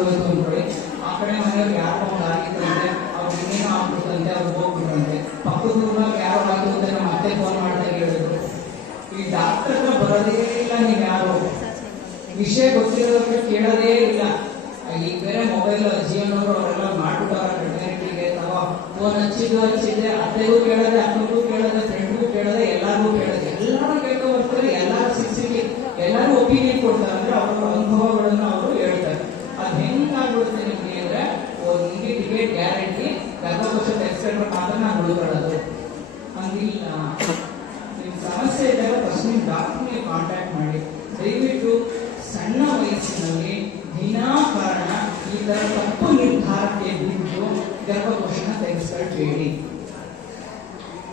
ಹೋಯ್ತು ಅನ್ಕೊಳ್ಳಿ, ಆ ಕಡೆ ಮನೆಯವ್ರು ಯಾರೋ ಒಂದು ಆಗಿತ್ತಂತೆ, ಅವ್ರು ಇನ್ನೇನೋ ಆಗ್ಬಿಟ್ಟಂತೆ, ಅವ್ರು ಹೋಗ್ಬಿಟ್ರಂತೆ. ಪಕ್ಕದ ಊರಾಗ ಯಾರೋ ಆಯ್ತು ಅಂತ ನಮ್ಮ ಅತ್ತೆ ಫೋನ್ ಮಾಡಿದಾಗ ಹೇಳಿದ್ರು, ಈ ಡಾಕ್ಟರ್ ಹತ್ರ ಬರೋದೇ ಇಲ್ಲ, ನೀವು ಯಾರು ವಿಷಯ ಗೊತ್ತಿರೋದಕ್ಕೆ ಕೇಳೋದೇ ಇಲ್ಲ. ಈಗ ಬೇರೆ ಮೊಬೈಲ್ ಅಜ್ಜಿಯನ್ನವರು ಅವರೆಲ್ಲ ಮಾಡ್ಬಿಟ್ಟಾರ ವೆಟರ್ನಿಟಿಗೆ, ಅಥವಾ ಫೋನ್ ಹಚ್ಚಿದ್ರೆ ಅತ್ತೆಗೂ ಕೇಳದೆ, ಅಕ್ಕನಿಗೂ ಕೇಳದೆ, ಫ್ರೆಂಡ್ಗೂ ಕೇಳದೆ, ಎಲ್ಲಾರ್ಗೂ ಕೇಳದೆ, ಎಲ್ಲರೂ ಕೇಳ್ಕೊ ಬರ್ತಾರೆ, ಎಲ್ಲಾರು ಸಿಕ್ಸಿಗೆ ಎಲ್ಲರೂ ಒಪಿನಿಯನ್ ಕೊಡ್ತಾರೆ. ಅಂದ್ರೆ ಅವರ ಅನುಭವಗಳನ್ನು ಅವರು ಹೇಳ್ತಾರೆ. ಅದು ಹೆಂಗಾಗ್ಬಿಡುತ್ತೆ ನಿಮ್ಗೆ ಅಂದ್ರೆ, ನಿಮ್ಗೆ ಟಿಕೆಟ್ ಗ್ಯಾರಂಟಿ, ಗರ್ಭಕೋಶ ತೆಗೆಸ್ಕೊಂಡ್ರೆ ಮಾತ್ರ ನಾನು ಉಳ್ಕೊಳ್ಳೋದು ಹಂಗಿಲ್ಲ. ನಿಮ್ ಸಮಸ್ಯೆ ಇದ್ದಾಗ ಫಸ್ಟ್ ನೀವು ಡಾಕ್ಟರ್ಗೆ ಕಾಂಟ್ಯಾಕ್ಟ್ ಮಾಡಿ. ದಯವಿಟ್ಟು ಸಣ್ಣ ವಯಸ್ಸಿನಲ್ಲಿ ವಿನಾಕಾರಣ ಈ ತರ ತಪ್ಪು ನಿರ್ಧಾರಕ್ಕೆ ಬಿದ್ದು ಗರ್ಭಕೋಶನ ತೆಗೆಸ್ಕೊಳ್ಬೇಡಿ.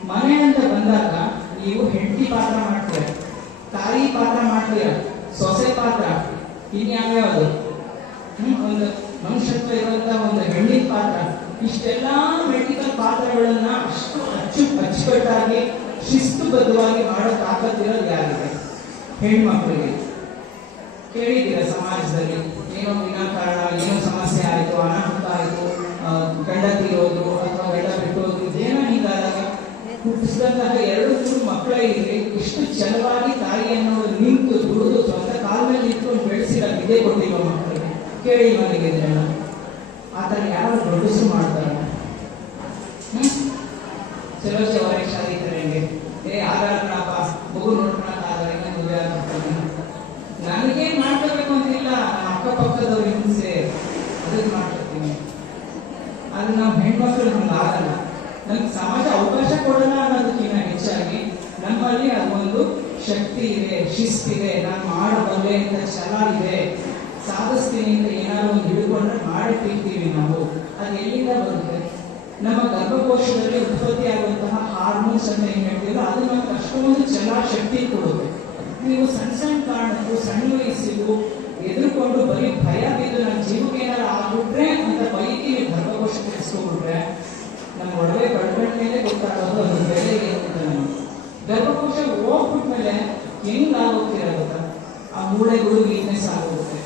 ಮನೆ ಅಂತ ಬಂದಾಗ ನೀವು ಹೆಂಡತಿ ಪಾತ್ರ ಮಾಡ್ತೀರ, ತಾಯಿ ಪಾತ್ರ ಮಾಡ್ತೀರ, ಸೊಸೆ ಪಾತ್ರ, ಇನ್ಯಾವ್ಯಾವುದು ಒಂದು ಮನುಷ್ಯತ್ವ ಇರುವಂತಹ ಒಂದು ಹೆಣ್ಣಿನ ಪಾತ್ರ, ಇಷ್ಟೆಲ್ಲಾ ಮೆಡಿಕಲ್ ಪಾತ್ರಗಳನ್ನ ಅಷ್ಟು ಅಚ್ಚುಕಟ್ಟಾಗಿ ಶಿಸ್ತುಬದ್ಧವಾಗಿ ಮಾಡೋ ತಾಕತ್ತಿರೋದು ಯಾರಿಗೆ? ಹೆಣ್ಮಕ್ಳಿಗೆ. ಕೇಳಿದ್ದೀರ ಸಮಾಜದಲ್ಲಿ ಏನೋ ವಿನಾಕಾರಣ ಏನೋ ಸಮಸ್ಯೆ ಆಯಿತು, ಅನಾಹುತ ಆಯಿತು, ಗಂಡ ತೀರೋದು ಅಥವಾ ಗಂಡ ಬಿಟ್ಟೋದು, ಇದೇನೋ ಹೀಗಾದಾಗ ಹುಟ್ಟಿಸಿದಂತಹ 2-3 ಮಕ್ಕಳೇ ಇರಲಿ, ಇಷ್ಟು ಛಲವಾಗಿ ತಾಯಿಯನ್ನು ನಿಂತು ದುಡಿದು ಸ್ವಂತ ಕಾಲ ಮೇಲೆ ನಿಂತ್ಕೊಂಡು ಬೆಳೆಸಿದ ವಿದ್ಯೆ ಕೊಟ್ಟಿರೋ ಮಕ್ಕಳಿಗೆ ಕೇಳಿ ಮನೆಗೆ ಇದನ್ನ. ಆ ಥರ ಯಾರು ದೊಡ್ಡಸು ಮಾಡ್ತಾರೆ? ಚಲೋ ಅವರಿಗೆ ಶಾದಿ ಕರೆಂಗೆ ಆಗಾರಪ್ಪ ಮಗು ನೋಡ್ಕೊಳಕ್ಕಾಗಲ್ಲ, ಮದುವೆ ಆಗ್ತದೆ. ನನಗೇನ್ ಮಾಡ್ಕೋಬೇಕು ಅಂತಿಲ್ಲ, ನಮ್ಮ ಅಕ್ಕಪಕ್ಕದವ್ರು ಹಿಂಸೆ ಅದನ್ನ ಮಾಡ್ಕೊತೀನಿ. ಆದ್ರೆ ನಾವು ಹೆಣ್ಮಕ್ಳು ಹಂಗಾಗಲ್ಲ. ನಮ್ಗೆ ಸಮಾಜ ಅವಕಾಶ ಕೊಡಲ್ಲ ಅನ್ನೋದಕ್ಕಿಂತ ಹೆಚ್ಚಾಗಿ ನಮ್ಮಲ್ಲಿ ಅದೊಂದು ಶಕ್ತಿ ಇದೆ, ಶಿಸ್ತಿದೆ, ನಾನು ಮಾಡಬಲ್ಲೆ ಅಂತ ಛಲ ಇದೆ, ಸಾಧಿಸ್ತೀನಿ ಅಂತ ಏನಾದ್ರು ಒಂದು ಹಿಡ್ಕೊಂಡ್ರೆ ಮಾಡಿಟ್ಟಿರ್ತೀವಿ ನಾವು. ಅದು ಎಲ್ಲಿಂದ ಬರುತ್ತೆ? ನಮ್ಮ ಗರ್ಭಕೋಶದಲ್ಲಿ ಉತ್ಪತ್ತಿ ಆಗುವಂತಹ ಹಾರ್ಮೋನ್ಸ್ ಅಂತ ಏನ್ ಹೇಳ್ತೀವೋ ಅದು ನಮ್ಗೆ ಅಷ್ಟೊಂದು ಛಲ ಶಕ್ತಿ ಕೊಡುತ್ತೆ. ನೀವು ಸಣ್ಣ ಕಾರಣಕ್ಕೂ ಸಣ್ಣ ವಯಸ್ಸಿಗೂ ಎದುರ್ಕೊಂಡು ಬರೀ ಭಯ ಬಿದ್ದು ನನ್ನ ಜೀವಕ್ಕೆ ಏನಾದ್ರು ಆಗ್ಬಿಟ್ರೆ ಅಂತ ಬೈಕಿ ನೀವು ಗರ್ಭಕೋಶ ಕೆಡಿಸ್ಕೊಂಡ್ಬಿಟ್ರೆ ನಮ್ಮ ಒಡವೆ ಕಳ್ಕೊಂಡ್ಮೇಲೆ ಗೊತ್ತಾಗೋದು ಅದು ಬೆಲೆ ಏನು ಅಂತ. ನಮಗೆ ಗರ್ಭಕೋಶ ಹೋಗ್ಬಿಟ್ಮೇಲೆ ಹೆಂಗಾಗೋಗ್ತೀರ ಗೊತ್ತಾ? ಆ ಮೂಳೆಗಳು ವೀಕ್ನೆಸ್ ಆಗೋಗುತ್ತೆ.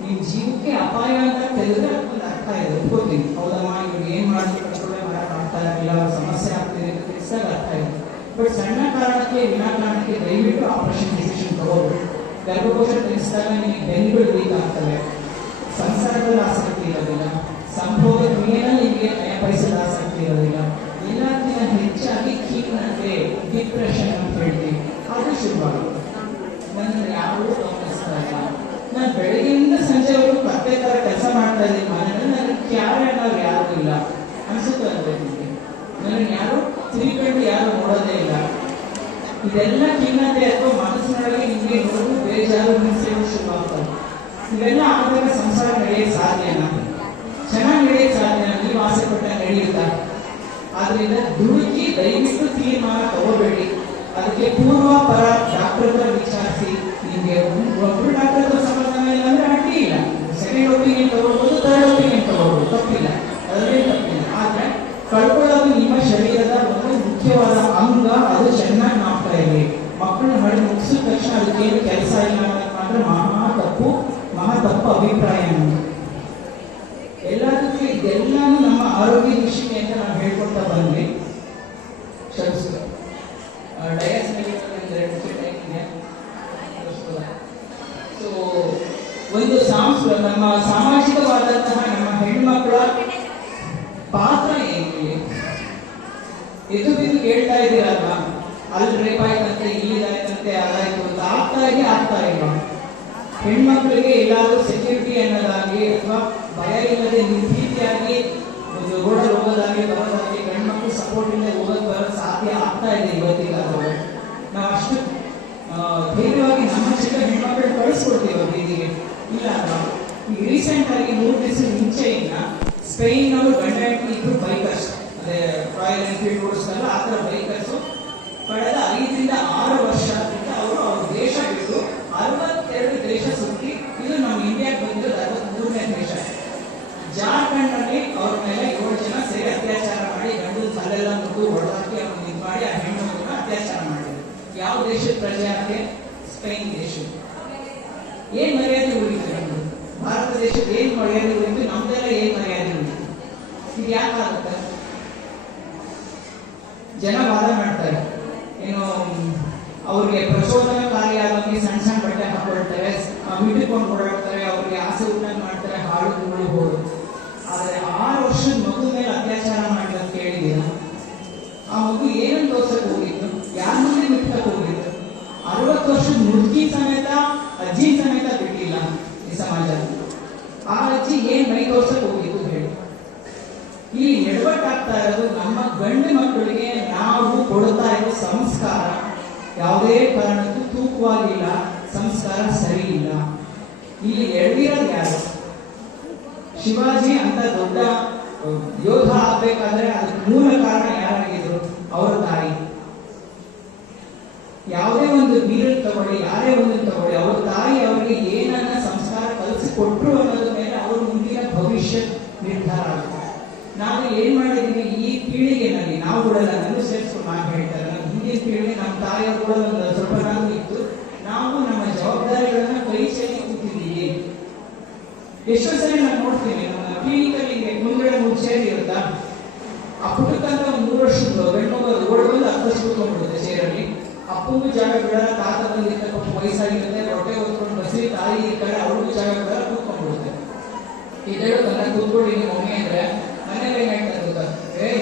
ನಿಮ್ ಜೀವಕ್ಕೆ ಅಪಾಯ ಅಂತ ತೆಗೆದ್ರೆ ಅದೊಂದು ಅರ್ಥ ಇದೆ, ಒಪ್ಕೋತೀನಿ. ಹೌದಮ್ಮ ಇವ್ರಿಗೆ ಏನ್ ಮಾಡ್ಬೇಕು ಮಾಡಕ್ ಆಗ್ತಾ ಇರಲಿಲ್ಲ, ಸಮಸ್ಯೆ ಆಗ್ತಿದೆ ಅಂತ ತಿಳಿಸಿದಾಗ ಅರ್ಥ ಇದೆ. ಬಟ್ ಸಣ್ಣ ಕಾರಣಕ್ಕೆ ವಿನಾಕಾರಣಕ್ಕೆ ದಯವಿಟ್ಟು ಆಪರೇಷನ್ ಡಿಸಿಷನ್ ತಗೋಬೇಕು. ಗರ್ಭಕೋಶ ತಿಳಿಸಿದಾಗ ನಿಮಗೆ ಬೆನ್ನುಗಳು ವೀಕ್ ಆಗ್ತವೆ, ಸಂಸಾರದಲ್ಲಿ ಆಸಕ್ತಿ ಇರೋದಿಲ್ಲ, ಸಂಭೋಗದ ಮೇಲೆ ನಿಮಗೆ ಪರಿಸರದ ಆಸಕ್ತಿ ಇರೋದಿಲ್ಲ, ಎಲ್ಲಕ್ಕಿಂತ ಹೆಚ್ಚಾಗಿ ಖಿನ್ನತೆ, ಡಿಪ್ರೆಷನ್ ಅಂತ ಹೇಳ್ತೀವಿ, ಅದು ಶುರುವಾಗುತ್ತೆ. ನನ್ನ ಯಾರು ಗಮನಿಸ್ತಾ ಇಲ್ಲ, ನಾನು ಬೆಳಗ್ಗೆಯಿಂದ ಸಂಜೆವರೆಗೂ ಪ್ರತ್ಯೇಕ ಕೆಲಸ ಮಾಡ್ತಾ ಇದ್ದೀನಿ ಮನೆಯಲ್ಲಿ, ನನಗೆ ಕ್ಯಾರೆ ಅನ್ನೋರು ಯಾರು ಇಲ್ಲ ಅನ್ಸುತ್ತೆ ಅನ್ಬೇಕು. ನನಗೆ ಯಾರು ತಿರುಗಂಡು ಯಾರು ನೋಡೋದೇ ಇಲ್ಲ. ಇದೆಲ್ಲ ಖಿನ್ನತೆ ಅಥವಾ ಮನಸ್ಸಿನೊಳಗೆ ನಿಮಗೆ ನೋಡು ಬೇಜಾರು ಹಿಂಸೆ ಶುರುವಾಗ್ತದೆ. ಇವೆಲ್ಲ ಆದಾಗ ಸಂಸಾರ ನಡೆಯಕ್ಕೆ ಸಾಧ್ಯನಾ? ಚೆನ್ನಾಗಿ ನಡೆಯಕ್ಕೆ ಸಾಧ್ಯನಾ? ನೀವು ಆಸೆ ಪಟ್ಟ ನಡೆಯುತ್ತಾ? ಆದ್ರಿಂದ ದುಡುಕಿ ದಯವಿಟ್ಟು ತೀರ್ಮಾನ ತಗೋಬೇಡಿ. ಅದಕ್ಕೆ ಪೂರ್ವಾಪರ ಡಾಕ್ಟರ್ ಹತ್ರ ವಿಚಾರಿಸಿ. ನಿಮಗೆ ಒಬ್ಬರು ಡಾಕ್ಟರ್ ಹತ್ರ ಸಮಾಧಾನ ಇಲ್ಲ ಅಂದ್ರೆ ಅಡ್ಡಿ ಇಲ್ಲ, ಸೆಕೆಂಡ್ ಒಪಿನಿಯನ್ ತಗೋಬಹುದು, ಥರ್ಡ್ ಒಪಿನಿಯನ್ ತಗೋಬಹುದು, ತಪ್ಪಿಲ್ಲ, ಅದರಲ್ಲಿ ತಪ್ಪಿಲ್ಲ. ಆದ್ರೆ ಕಳ್ಕೊಳ್ಳೋದು ನಿಮ್ಮ ಶರೀರದ ಒಂದು ಮುಖ್ಯವಾದ ಅಂಗ, ಅದು ಚೆನ್ನಾಗಿ ಮಾಡ್ತಾ ಇರಿ. ಮಕ್ಕಳನ್ನ ಮಾಡಿ ಮುಗಿಸಿದ ತಕ್ಷಣ ಅದಕ್ಕೇನು ಕೆಲಸ ಇಲ್ಲ ಅನ್ನೋದಕ್ಕೆ ಮಾತ್ರ ಮಹಾ ತಪ್ಪು ಅಭಿಪ್ರಾಯ ನಮ್ದು. ಎಲ್ಲದಕ್ಕೂ ಇದೆಲ್ಲಾನು ನಮ್ಮ ಆರೋಗ್ಯ ದೃಷ್ಟಿಗೆ ಅಂತ ನಾವು ಹೇಳ್ಕೊಳ್ತಾ ಬಂದ್ವಿ. ಕ್ಷಮಿಸ್ತಾರೆ ಡಯಾಸ್ ಸೊ ಒಂದು ನಮ್ಮ ಸಾಮಾಜಿಕವಾದಂತಹ ನಮ್ಮ ಹೆಣ್ಮಕ್ಕಳ ಪಾತ್ರ ಏನಿದೆ? ಎದು ಬಿದ್ದು ಕೇಳ್ತಾ ಇದ್ದೀರಲ್ವ, ಅಲ್ಲಿ ರೇಪ್ ಆಯ್ತಂತೆ, ಇಲ್ಲಿದಾಯ್ತಂತೆ, ಅದಾಯ್ತು ಅಂತ ಆಗ್ತಾ ಇಲ್ಲ. ಹೆಣ್ಮಕ್ಳಿಗೆ ಎಲ್ಲಾದ್ರೂ ಸೆಕ್ಯೂರಿಟಿ ಅನ್ನೋದಾಗಿ ಅಥವಾ ಭಯ ಇಲ್ಲದೆ ನಿರ್ಭೀತಿಯಾಗಿ ಒಂದು ರೋಡಲ್ಲಿ ಹೋಗೋದಾಗಿ ಬರೋದಾಗಿ ಹೆಣ್ಮಕ್ಳು ಸಪೋರ್ಟ್ ಇಲ್ಲದೆ ಹೋಗೋದು ಬರೋದು ಸಾಧ್ಯ ಆಗ್ತಾ ಇದೆ ಇವತ್ತಿಗಾದ್ರೆ. ನಾವು ಅಷ್ಟು ಧೈರ್ಯವಾಗಿ ನಮ್ಮ ಚಿಕ್ಕ ಹೆಣ್ಮಕ್ಳು ಕಳಿಸ್ಕೊಡ್ತೀವಿ ಬೀದಿಗೆ ಇಲ್ಲ ಅಲ್ವಾ? ಈಗ ರೀಸೆಂಟ್ ಆಗಿ 3 ದಿವಸದ ಮುಂಚೆಯಿಂದ ಸ್ಪೇನ್ ಅವರು ಗಂಡ ಹೆಂಡತಿ ಇಬ್ರು ಬೈಕರ್ಸ್, ಅದೇ ರಾಯಲ್ ಎನ್ಫೀಲ್ಡ್ ಓಡಿಸ್ತಾರಲ್ಲ ಆ ಥರ ಬೈಕರ್ಸು ಕಳೆದ 5 ರಿಂದ 6 ವರ್ಷದಿಂದ ಅವರು ಅವ್ರ ದೇಶ ಬಿಟ್ಟು 62 ದೇಶ ಸುತ್ತಿ, ಇದು ನಮ್ಮ ಇಂಡಿಯಾಗೆ ಬಂದಿರೋದು 63ನೇ ದೇಶ. ಜಾರ್ಖಂಡ್ ಅಲ್ಲಿ ಅವ್ರ ಮೇಲೆ 7 ಜನ ಸೇರಿ ಅತ್ಯಾಚಾರ ಮಾಡಿ ಗಂಡು ತಲೆಲ್ಲ ಮುಟ್ಟು ಹೊಡೆದಾಕಿ ಅವ್ರನ್ನ ಇದು ಮಾಡಿ ಆ ಹೆಣ್ಣು ಅತ್ಯಾಚಾರ ಮಾಡಿದ್ರು. ಯಾವ ದೇಶದ ಪ್ರಜೆ ಆಕೆ? ಸ್ಪೇನ್ ದೇಶ. ಏನ್ ಮರ್ಯಾದೆ ಉಳಿತು? ಭಾರತ ದೇಶ ದೇಶದ ಏನ್ ಮರ್ಯಾದೆ ಉಳಿತು, ನಮ್ದೆಲ್ಲ ಏನ್ ಮರ್ಯಾದೆ ಉಳಿತು? ಇದು ಯಾಕಾಗುತ್ತೆ? ಜನ ವಾದ ಮಾಡ್ತಾರೆ, ಏನು ಅವ್ರಿಗೆ ಪ್ರಚೋದನಕಾರಿಯಾಗಿ ಸಣ್ಣ ಸಣ್ಣ ಬಟ್ಟೆ ಹಾಕೊಳ್ತಾರೆ, ಬಿಟ್ಟುಕೊಂಡು ಓಡಾಡ್ತಾರೆ, ಅವ್ರಿಗೆ ಆಸೆ ಊಟ ಮಾಡ್ತಾರೆ, ಹಾಳು ಹೋದು. ಆದ್ರೆ 6 ವರ್ಷದ ಮಗು ಮೇಲೆ ಅತ್ಯಾಚಾರ ಮಾಡಿದ ಕೇಳಿದೀರ? ಆ ಮಗು ಏನನ್ನು ತೋರ್ಸಕ್ ಹೋಗಿತ್ತು? ಯಾರ ಮುಂದೆ ಬಿಟ್ಟಕ್ ಹೋಗಿತ್ತು? 60 ವರ್ಷದ ಮುದುಕಿ ಸಮೇತ, ಅಜ್ಜಿ ಸಮೇತ ಬಿಟ್ಟಿಲ್ಲ ಈ ಸಮಾಜ. ಆ ಅಜ್ಜಿ ಏನ್ ಮೈ ತೋರ್ಸಕ್ ಹೋಗಿತ್ತು ಹೇಳಿ? ಈ ಎಡವಟ್ಟಾಗ್ತಾ ಇರೋದು ನಮ್ಮ ಗಂಡು ಮಕ್ಕಳಿಗೆ ನಾವು ಕೊಡ್ತಾ ಇರೋ ಸಂಸ್ಕಾರ ಯಾವುದೇ ಕಾರಣಕ್ಕೂ ತೂಕವಾಗಿಲ್ಲ, ಸಂಸ್ಕಾರ ಸರಿ ಇಲ್ಲ. ಇಲ್ಲಿ ಎಡವಿರೋದು ಯಾರು? ಶಿವಾಜಿ ಅಂತ ದೊಡ್ಡ ಯೋಧ ಆಗ್ಬೇಕಾದ್ರೆ ಅದಕ್ಕೆ ಮೂಲ ಕಾರಣ ಯಾರಾಗಿದ್ರು? ಅವರ ತಾಯಿ. ಯಾವುದೇ ಒಂದು ವೀರನ್ ತಗೊಳ್ಳಿ, ಯಾರೇ ಒಂದು ತಗೊಳ್ಳಿ, ಅವ್ರ ತಾಯಿ ಅವರಿಗೆ ಏನನ್ನ ಸಂಸ್ಕಾರ ಕಲಿಸಿಕೊಟ್ರು ಅನ್ನೋದ್ರ ಮೇಲೆ ಅವ್ರ ಮುಂದಿನ ಭವಿಷ್ಯ ನಿರ್ಧಾರ ಆಗುತ್ತೆ. ನಾವು ಏನ್ ಮಾಡಿದೀವಿ ಈ ಪೀಳಿಗೆನಲ್ಲಿ, ನಾವು ಕೂಡ ನಾನು ಸೇರಿಸ್ಕೊಂಡು ನಾನು ಹೇಳ್ತಾರೆ, ನಮ್ಮ ಹಿಂದಿನ ಪೀಳಿಗೆ ನಮ್ಮ ತಾಯಿಯವರು ಕೂಡ ಒಂದು ಸ್ವಲ್ಪ ನಾನು ಇತ್ತು, ನಾವು ನಮ್ಮ ಜವಾಬ್ದಾರಿಗಳನ್ನ ಕೈ ಚೆಲ್ಲಿ ಕೂತಿದ್ದೀವಿ. ಎಷ್ಟೋ ಸರಿ ನಾನು ನೋಡ್ತೀನಿ, ನಮ್ಮ ಕ್ಲಿನಿಕಲ್ಲಿ ಮುಂದ್ಗಡೆ 3 ಚೇರ್ ಇರುತ್ತಾ, ಆ ಪುಟಕ್ಕಂತ ಒಂದು 3 ವರ್ಷದ ಗಂಡು ಓಡ್ ಬಂದು ಹತ್ತು ಕೂತ್ಕೊಂಡ್ಬಿಡುತ್ತೆ ಚೇರಲ್ಲಿ. ಅಪ್ಪಂಗೂ ಜಾಗ ಬಿಡಲ್ಲ, ತಾತ ಬಂದಿರ್ತಾರೆ, ಪಾಪ ವಯಸ್ಸಾಗಿರುತ್ತೆ, ಹೊಟ್ಟೆ ಹೊತ್ಕೊಂಡು ಬಸಿ, ತಾಯಿ ಇರ್ತಾರೆ, ಅವ್ರಿಗೂ ಜಾಗ ಬಿಡಲ್ಲ, ಕೂತ್ಕೊಂಡ್ಬಿಡುತ್ತೆ. ಇದೆರಡು ನನ್ನ ಕೂತ್ಕೊಳ್ಳಿ ನಿಮ್ಮ ಮಮ್ಮಿ ಅಂದ್ರೆ ಮನೇಲಿ ಏನ್ ಹೇಳ್ತಾರೆ ಗೊತ್ತಾ?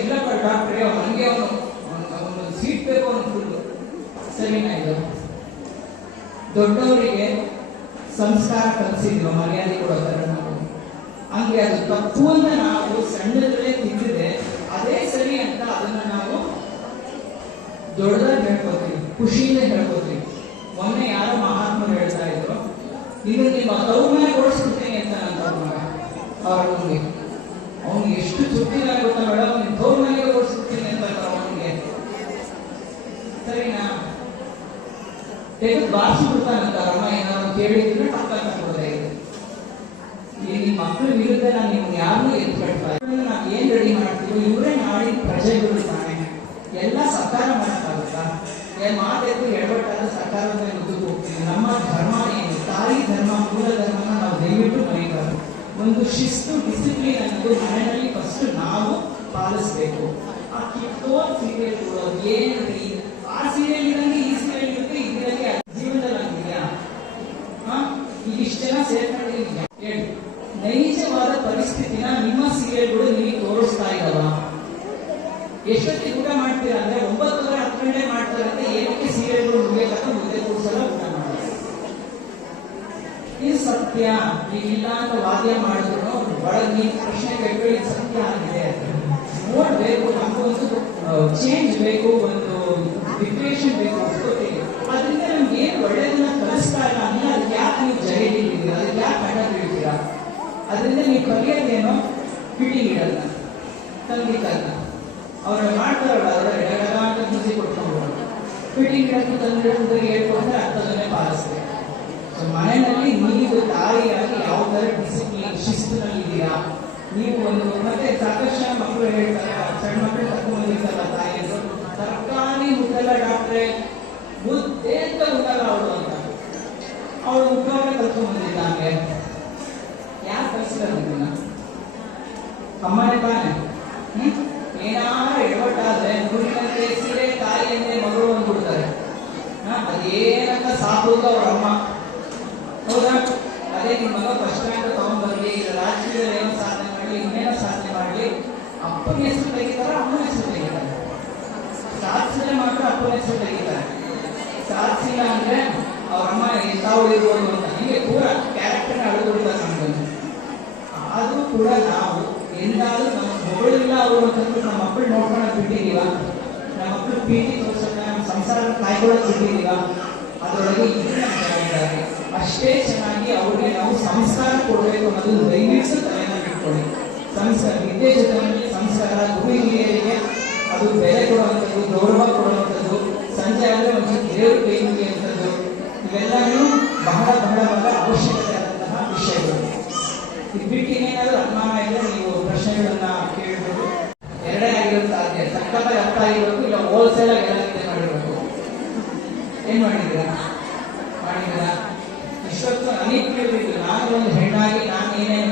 ಇಲ್ಲಪ್ಪ ಡಾಕ್ಟ್ರೇ, ಅವನಿಗೆ ಅವನು ಸೀಟ್ ಬೇಕು, ಅವನು ಫುಲ್ ಸರಿನಾ? ಇದು ದೊಡ್ಡವರಿಗೆ ಸಂಸ್ಕಾರ ಕಲಿಸಿದ್ವಿ, ಮರ್ಯಾದೆ ಕೊಡೋತಾರೆ ನಾವು. ಹಂಗೆ ಅದು ತಪ್ಪು ಅಂತ ನಾವು ಸಣ್ಣದಲ್ಲೇ ತಿದ್ದಿದೆ, ಅದೇ ಸರಿ ಅಂತ ಅದನ್ನ ನಾವು ದೊಡ್ಡದಾಗಿ ಹೇಳ್ಕೊತೀವಿ, ಖುಷಿಯಿಂದ ಹೇಳ್ಕೊತೀವಿ. ಮೊನ್ನೆ ಯಾರೋ ಮಹಾತ್ಮರು ಹೇಳ್ತಾ ಇದ್ರು, ಇದು ನಿಮ್ಮ ತವ್ರ ಮನೆ ಓಡಿಸ್ಬಿಡ್ತೀನಿ ಅಂತ ನನ್ನ ತವ್ರ ಮಗ. ಅವ್ರ ಮುಂದೆ ಅವ್ನಿಗೆ ಎಷ್ಟು ಚುಟ್ಟಿನ ಗೊತ್ತಾ ಮೇಡಮ್, ನಿಮ್ ತವ್ರ ಮನೆಗೆ ಓಡಿಸ್ಬಿಡ್ತೀನಿ ಅಂತ ಅವನಿಗೆ. ಸರಿನಾ? ತೆಗೆದು ಬಾರಿಸಿ ಬಿಡ್ತಾನಂತ ಅಮ್ಮ, ಏನಾದ್ರು ಕೇಳಿದ್ರೆ ಟಕ್ಕಂತ ಇದೆ. ಈ ನಿಮ್ಮ ಮಕ್ಕಳ ವಿರುದ್ಧ ನಾನು ನಿಮ್ಗೆ ಯಾರನ್ನೂ ಎತ್ಕೊಳ್ತಾ ಇಲ್ಲ. ನಾವು ಏನ್ ರೆಡಿ ಮಾಡ್ತೀವಿ, ಇವರೇ ಮಾಡಿ ಪ್ರಜೆಗಳು ತಾನೆ, ಎಲ್ಲ ಸಕಾರ ಮಾಡಕ್ಕಾಗುತ್ತಾ? ಮಾತೆತ್ತು ಎಡವಟ್ಟಾದ ಸಕಾರದ ಮೇಲೆ ಮುಂದಕ್ಕೆ ಹೋಗ್ತೀವಿ. ನಮ್ಮ ಧರ್ಮ ಏನು? ತಾಯಿ ಧರ್ಮ, ಮೂಲ ಧರ್ಮನ ನಾವು ದಯವಿಟ್ಟು ಮರೀಬಾರ್ದು. ಒಂದು ಶಿಸ್ತು, ಡಿಸಿಪ್ಲಿನ್ ಅನ್ನೋದು ಮನೆಯಲ್ಲಿ ಫಸ್ಟ್ ನಾವು ಪಾಲಿಸ್ಬೇಕು. ಆ ಕಿತ್ತೋದ್ ಸೀರಿಯಲ್ ಕೊಡೋದು ಏನ್ರಿ? ಆ ಸೀರಿಯಲ್ ಇರಂಗೆ ಈ ಸೀರಿಯಲ್ ಇರುತ್ತೆ, ಇದರಲ್ಲಿ ಜೀವನದಲ್ಲಿ ಆಗಿದೆಯಾ? ಇದಿಷ್ಟೆಲ್ಲ ಸೇರ್ಕೊಂಡಿದ್ದೀವಿ ಹೇಳಿ. ನೈಜವಾದ ಪರಿಸ್ಥಿತಿನ ನಿಮ್ಮ ಸೀರಿಯಲ್ಗಳು ನಿಮಗೆ ತೋರಿಸ್ತಾ ಇದ್ದಾವ? ಎಷ್ಟೊತ್ತಿಗೆ ಊಟ ಮಾಡ್ತೀರಾ ಅಂದ್ರೆ 9 ಗಂಟೆ 10 ಗಂಟೆ ಮಾಡ್ತಾರೆ ಅಂತ ಏನಕ್ಕೆ ಸೀರಿಯಲ್ಗಳು ಮುಗಿಯಕತ್ತ ಮುದ್ದೆ ಕೂರ್ಸಲ್ಲ ಊಟ ಮಾಡಿ. ಇದು ಸತ್ಯ, ಇಲ್ಲ ಅಂತ ವಾದ್ಯ ಮಾಡಿದ್ರು ಒಳಗೆ ನೀವು ಪ್ರಶ್ನೆ ಕೇಳಿ ಸತ್ಯ ಆಗಿದೆ ನೋಡ್ಬೇಕು. ನಮಗೊಂದು ಚೇಂಜ್ ಬೇಕು, ಒಂದು ಡಿಪ್ರೆಷನ್ ಬೇಕು, ಅದರಿಂದ ನಮ್ಗೆ ಏನು ಒಳ್ಳೆಯದನ್ನ ಕಲಿಸ್ತಾ ಇಲ್ಲ ಅಂದ್ರೆ ಅದಕ್ಕೆ ಯಾಕೆ ನೀವು ಜೈಲಿದ್ದೀರಾ? ಅದಕ್ಕೆ ಯಾಕೆ ಅಡ್ಡ ಬೀಳ್ತೀರಾ? ಅದರಿಂದ ನೀವು ಕಲಿಯೋದೇನೋ ಫಿಟ್ಟಿಂಗ್ ಇಡಲ್ಲ, ತಂದಿದ್ದಲ್ಲ. ಅವ್ರು ಮಾಡ್ತಾರಲ್ಲ, ಅವರ ಎಡಗಡ ಅಂತ ಮುಸಿ ಕೊಟ್ಕೊಂಡು ಫಿಟ್ಟಿಂಗ್ ಇಡಕ್ಕೆ ತಂದಿಡೋದ್ರಿಗೆ ಹೇಳ್ಕೊಂಡ್ರೆ ಅರ್ಥದನ್ನೇ ಪಾಲಿಸ್ಬೇಕು. ಸೊ ಮನೆಯಲ್ಲಿ ನೀವು ತಾಯಿಯಾಗಿ ಯಾವ ತರ ಡಿಸಿಪ್ಲಿನ್ ಶಿಸ್ತಿನಲ್ಲಿದ್ದೀರಾ ನೀವು? ಒಂದು ಮತ್ತೆ ಸಾಕಷ್ಟು ಮಕ್ಕಳು ಹೇಳ್ತಾರೆ, ಸಣ್ಣ ಮಕ್ಕಳು ಕರ್ಕೊಂಡು ಬಂದಿರ್ತಾರಲ್ಲ ತಾಯಿಯರು, ತರಕಾರಿ ಮುಟ್ಟಲ್ಲ ಡಾಕ್ಟ್ರೆ, ಮುದ್ದೆ ಅಂತ ಮುಟ್ಟಲ್ಲ ಅವಳು ಅಂತ. ಅವಳು ಮುಟ್ಟೋವಾಗ ಕರ್ಕೊಂಡು ಬಂದಿದ್ದ. ಹಂಗೆ ಯಾರು ಕಲಿಸಿದಾರೆ ನಿಮ್ಮನ್ನ? ಅಮ್ಮನೇ ತಾನೆ. ಏನಾರು ಎಡವಟ್ಟಾದ್ರೆ ನುಡಿನಂತೆ ಸೀರೆ, ತಾಯಿ ಅಂದ್ರೆ ಮಗಳು ಅಂದ್ಬಿಡ್ತಾರೆ. ಅದೇನಂತ ಸಾಕೋದು ಅವ್ರ ಅಮ್ಮ, ಹೌದಾ? ಅದೇ ನಿಮ್ಮ ಮಗ ಫಸ್ಟ್ ರ್ಯಾಂಕ್ ತಗೊಂಡ್ಬರ್ಲಿ, ಇಲ್ಲ ರಾಜಕೀಯದಲ್ಲಿ ಏನೋ ಸಾಧನೆ ಮಾಡಲಿ, ಇನ್ನೇನೋ ಸಾಧನೆ ಮಾಡಲಿ, ಅಪ್ಪನ ಹೆಸರು ತೆಗಿತಾರೆ, ಅಮ್ಮನ ಹೆಸರು ತೆಗಿತಾರೆ. ಸಾಧಿಸಿದ್ರೆ ಮಾತ್ರ ಅಪ್ಪನ ಹೆಸರು ತೆಗಿತಾರೆ. ಸಾಧಿಸಿಲ್ಲ ಅಂದ್ರೆ ಅವ್ರ ಅಮ್ಮ ಎಂತ ಉಳಿರ್ಬೋದು ಅಂತ ಹೀಗೆ ಪೂರ ಕ್ಯಾರೆಕ್ಟರ್ನ ಅಳದುಬಿಡ್ತಾರೆ ನಮ್ಗೆ. ಆದ್ರೂ ಕೂಡ ನಾವು ಎಂದಾದ್ರೂ ನಮ್ಮ ಮಗಳಿಲ್ಲ ಅವರು ಅಂತಂದ್ರೆ ನಮ್ಮ ಮಕ್ಕಳು ನೋಡ್ಕೊಳಕ್ ಬಿಟ್ಟಿದೀವ? ನಮ್ಮ ಮಕ್ಕಳು ಪ್ರೀತಿ ತೋರ್ಸೋಣ, ನಮ್ಮ ಸಂಸಾರ ಕಾಯ್ಕೊಳ್ಳೋಕೆ ಬಿಟ್ಟಿದೀವ? ಅದರೊಳಗೆ ಇದನ್ನ ಜವಾಬ್ದಾರಿ. ಅಷ್ಟೇ ಚೆನ್ನಾಗಿ ಅವ್ರಿಗೆ ನಾವು ಸಂಸ್ಕಾರ ಕೊಡಬೇಕು ಅನ್ನೋದು ದಯವಿಟ್ಟು ತಲೆಯಲ್ಲಿ ಇಟ್ಕೊಳ್ಳಿ. ಸಂಸ್ಕಾರ ವಿದ್ಯೆ ಜೊತೆಯಲ್ಲಿ ಸಂಸ್ಕಾರ, ಗುರು ಹಿರಿಯರಿಗೆ ಅದು ಬೆಲೆ ಕೊಡುವಂಥದ್ದು, ಗೌರವ ಕೊಡುವಂಥದ್ದು, ಸಂಜೆ ಆದರೆ ಒಂದು ದೇವರು ಕೈ ಮುಗಿಯುವಂಥದ್ದು, ಇವೆಲ್ಲವೂ ಬಹಳ ಬಹಳ ಬಹಳ ಅವಶ್ಯಕತೆ ಆದಂತಹ ವಿಷಯಗಳು. ಇದು ಬಿಟ್ಟು ಇನ್ನೇನಾದ್ರೂ ಅನುಮಾನ ಇದ್ರೆ ನೀವು ಪ್ರಶ್ನೆಗಳನ್ನ ಕೇಳಬಹುದು. ಎರಡೇ ಆಗಿರೋದು ಸಾಧ್ಯ, ಸಕ್ಕತ್ತಾಗಿ ಅರ್ಥ ಆಗಿರೋದು, ಇಲ್ಲ ಹೋಲ್ಸೇಲ್ ಆಗಿ ಎಲ್ಲ ರೀತಿ ಮಾಡಿರ್ಬೇಕು. ಏನ್ ಮಾಡಿದ್ದೀರಾ? ಇಷ್ಟೊತ್ತು ನನಗೆ ಕೇಳಿದ್ರು, ನಾನು ಒಂದು ಹೆಣ್ಣಾಗಿ ನಾನು ನೀನೇ